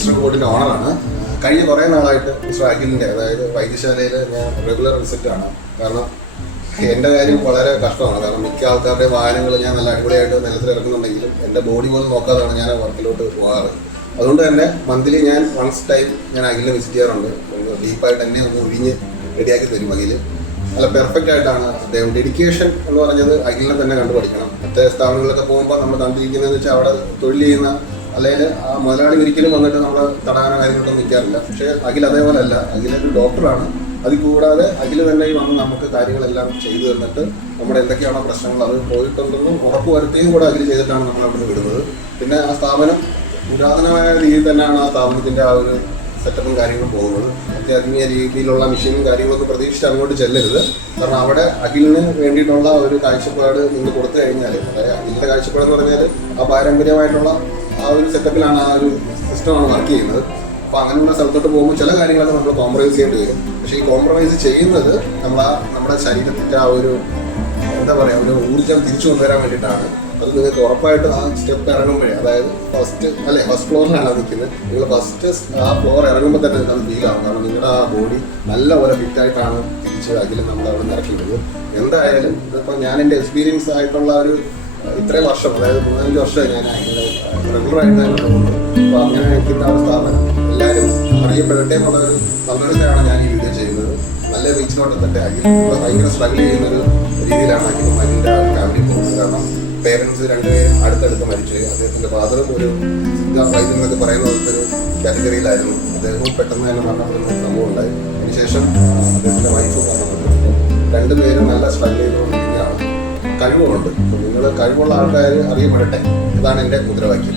Mister ബോട്ടിൻ്റെ ഓണറാണ്. കഴിഞ്ഞ കുറേ നാളായിട്ട് മിസ്റ്റർ അഖിലിൻ്റെ, അതായത് വൈദ്യശാലയിൽ ഞാൻ റെഗുലർ വിസിറ്റാണ്. കാരണം എൻ്റെ കാര്യം വളരെ കഷ്ടമാണ്. കാരണം മിക്ക ആൾക്കാരുടെ വാഹനങ്ങൾ ഞാൻ നല്ല അടിപൊളിയായിട്ട് നിലത്തിൽ ഇറക്കുന്നുണ്ടെങ്കിലും എൻ്റെ ബോഡി പോലും നോക്കാതാണ് ഞാൻ വർക്കിലോട്ട് പോകാറ്. അതുകൊണ്ട് തന്നെ മന്ത്ലി ഞാൻ വൺസ് ടൈം ഞാൻ അഖിലിനെ വിസിറ്റ് ചെയ്യാറുണ്ട്. ഡീപ്പായിട്ട് എന്നെ ഒന്ന് ഒഴിഞ്ഞ് റെഡിയാക്കി തരും അഖിൽ. നല്ല പെർഫെക്റ്റ് ആയിട്ടാണ് അദ്ദേഹം. ഡെഡിക്കേഷൻ എന്ന് പറഞ്ഞത് അഖിലിനെ തന്നെ കണ്ടു പഠിക്കണം. മറ്റേ സ്ഥാപനങ്ങളിലൊക്കെ പോകുമ്പോൾ നമ്മൾ കണ്ടിരിക്കുന്നതെന്ന് വെച്ചാൽ അവിടെ തൊഴിൽ ചെയ്യുന്ന അല്ലെങ്കിൽ ആ മുതലാളി ഒരിക്കലും വന്നിട്ട് നമ്മൾ തടയാനോ കാര്യങ്ങളൊന്നും നിൽക്കാറില്ല. പക്ഷേ അഖിൽ അതേപോലെ അല്ല. അഖിലൊരു ഡോക്ടറാണ്. അതിൽ കൂടാതെ അഖിൽ തന്നെ വന്ന് നമുക്ക് കാര്യങ്ങളെല്ലാം ചെയ്തു തന്നിട്ട് നമ്മുടെ എന്തൊക്കെയാണോ പ്രശ്നങ്ങൾ അത് പോയിട്ടുണ്ടെന്നും ഉറപ്പ് വരുത്തുകയും കൂടെ അഖിൽ ചെയ്തിട്ടാണ് നമ്മൾ അവിടെ വിടുന്നത്. പിന്നെ ആ സ്ഥാപനം പുരാതനമായ രീതിയിൽ തന്നെയാണ് ആ സ്ഥാപനത്തിൻ്റെ ആ ഒരു സെറ്റപ്പും കാര്യങ്ങളും പോകുന്നത്. അത്യാധുനിക രീതിയിലുള്ള മെഷീനും കാര്യങ്ങളൊന്നും പ്രതീക്ഷിച്ച് അങ്ങോട്ട് ചെല്ലരുത്. കാരണം അവിടെ അഖിലിന് വേണ്ടിയിട്ടുള്ള ഒരു കാഴ്ചപ്പാട് നിങ്ങൾ കൊടുത്തു കഴിഞ്ഞാൽ, അതായത് അഖിലിൻ്റെ കാഴ്ചപ്പാടെന്ന് പറഞ്ഞാൽ ആ പാരമ്പര്യമായിട്ടുള്ള ആ ഒരു സെറ്റപ്പിലാണ്, ആ ഒരു സിസ്റ്റമാണ് വർക്ക് ചെയ്യുന്നത്. അപ്പോൾ അങ്ങനെയുള്ള സ്ഥലത്തോട്ട് പോകുമ്പോൾ ചില കാര്യങ്ങളൊക്കെ നമ്മൾ കോംപ്രമൈസ് ചെയ്യേണ്ടി വരും. പക്ഷേ ഈ കോംപ്രമൈസ് ചെയ്യുന്നത് നമ്മുടെ ശരീരത്തിൻ്റെ ആ ഒരു എന്താ പറയുക, ഒരു ഊർജ്ജം തിരിച്ചു കൊണ്ടുവരാൻ വേണ്ടിയിട്ടാണ്. അത് നിങ്ങൾക്ക് ഉറപ്പായിട്ട് ആ സ്റ്റെപ്പ് ഇറങ്ങുമ്പോഴേ, അതായത് ഫസ്റ്റ് ഫ്ലോറിലാണ് നിൽക്കുന്നത്. നിങ്ങൾ ഫസ്റ്റ് ആ ഫ്ലോർ ഇറങ്ങുമ്പോൾ തന്നെ അത് ഫീൽ ആവും. കാരണം നിങ്ങളുടെ ആ ബോഡി നല്ലപോലെ ഫിറ്റായിട്ടാണ് തിരിച്ച് അഖിലും നമ്മൾ അവിടെ നിന്ന് ഇറക്കിയത്. എന്തായാലും ഇതിപ്പോൾ ഞാൻ എൻ്റെ എക്സ്പീരിയൻസ് ആയിട്ടുള്ള ഒരു ഇത്രയും വർഷം, അതായത് 15 വർഷമായി ഞാൻ റെഗുലറായിട്ട് തന്നെ പോകുന്നത്. അപ്പോൾ അങ്ങനെ നിൽക്കുന്ന ഒരു സ്ഥാപനം എല്ലാവരും അറിയപ്പെടട്ടെ എന്നുള്ളൊരു സന്തോഷത്തിലാണ് ഞാൻ ഈ വീഡിയോ ചെയ്യുന്നത്. നല്ല റീച്ചിലോട്ട് എത്തട്ടെ. അഖിൽ ഭയങ്കര സ്ട്രഗിൾ ചെയ്യുന്നൊരു രീതിയിലാണ് അഖിലും അതിൻ്റെ ഫാമിലി പോകുന്നത്. കാരണം പേരൻസ് രണ്ടുപേരും അടുത്തടുത്ത് മരിച്ചു. അദ്ദേഹത്തിൻ്റെ ഫാദറും ഒരു വൈദ്യൻ എന്നൊക്കെ പറയുന്ന ഒരു കാറ്റഗറിയിലായിരുന്നു. അദ്ദേഹവും പെട്ടെന്ന് തന്നെ മരണപ്പെടുന്ന സംഭവം ഉണ്ടായി. അതിനുശേഷം അദ്ദേഹത്തിൻ്റെ വൈഫും മരണപ്പെട്ടു. രണ്ടുപേരും നല്ല സ്ട്രഗിൾ ചെയ്തുകൊണ്ടിരിക്കുകയാണ്. കഴിവുണ്ട്. നിങ്ങൾ കഴിവുള്ള ആൾക്കാർ അറിയപ്പെടട്ടെ. ഇതാണ് എൻ്റെ മുദ്രാവാക്യം.